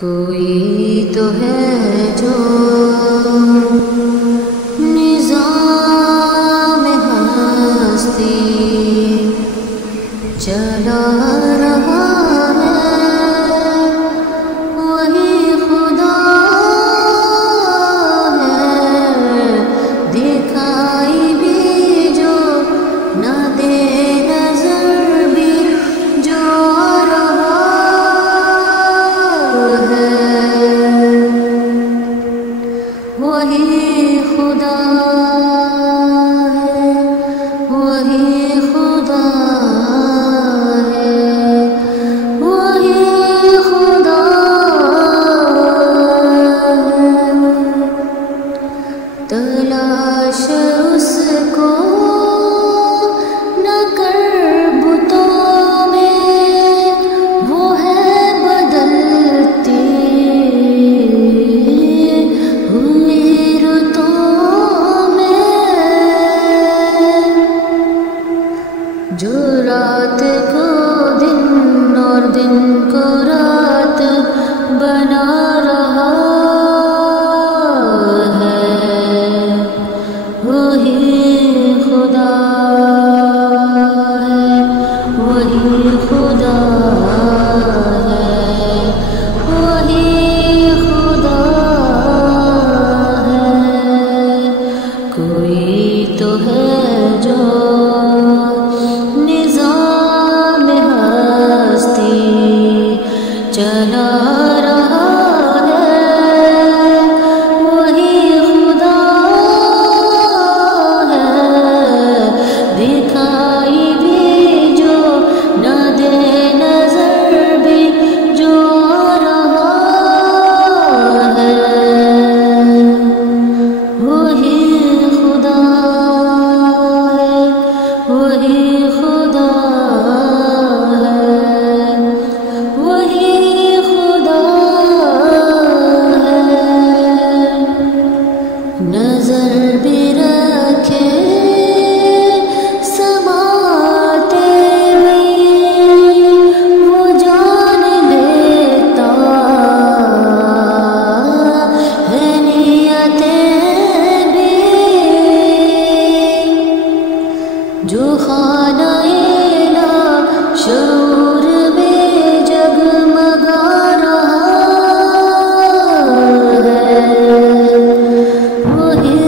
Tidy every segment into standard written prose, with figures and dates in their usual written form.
کوئی تو ہے جو نظام ہستی چلا رہا ہے، وہی خدا ہے، دکھائی بھی جو نہ دے نظر بھی جو رہا ہے، وہی خدا ہے، وہی خدا ہے، وہی خدا ہے، تلاش اس کو نہ کر بتوں میں، وہ ہے بدلتی ہوئی رتوں میں، جو رات کو دن اور دن کو رات بنا رہا ہے، وہی خدا ہے، وہی خدا ہے، وہی خدا ہے، کوئی تو ہے جو نظام ہستی چلا رہا ہے، وہی خدا ہے، دکھائی بھی جو نہ دے نظر بھی جو رہا ہے، وہی خدا ہے، وہی خدا ہے، وہی خدا ہے، نظر بھی رکھے سماتے بھی وہ جان لیتا ہے، نیتیں بھی جو خانہ شعور میں جگمگا رہا ہے، وہی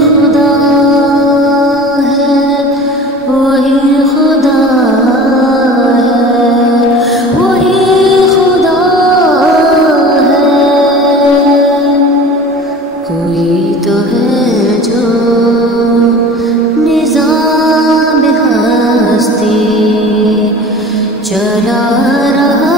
خدا ہے، وہی خدا ہے، وہی خدا ہے، کوئی تو ہے جو نظام ہستی چلا رہا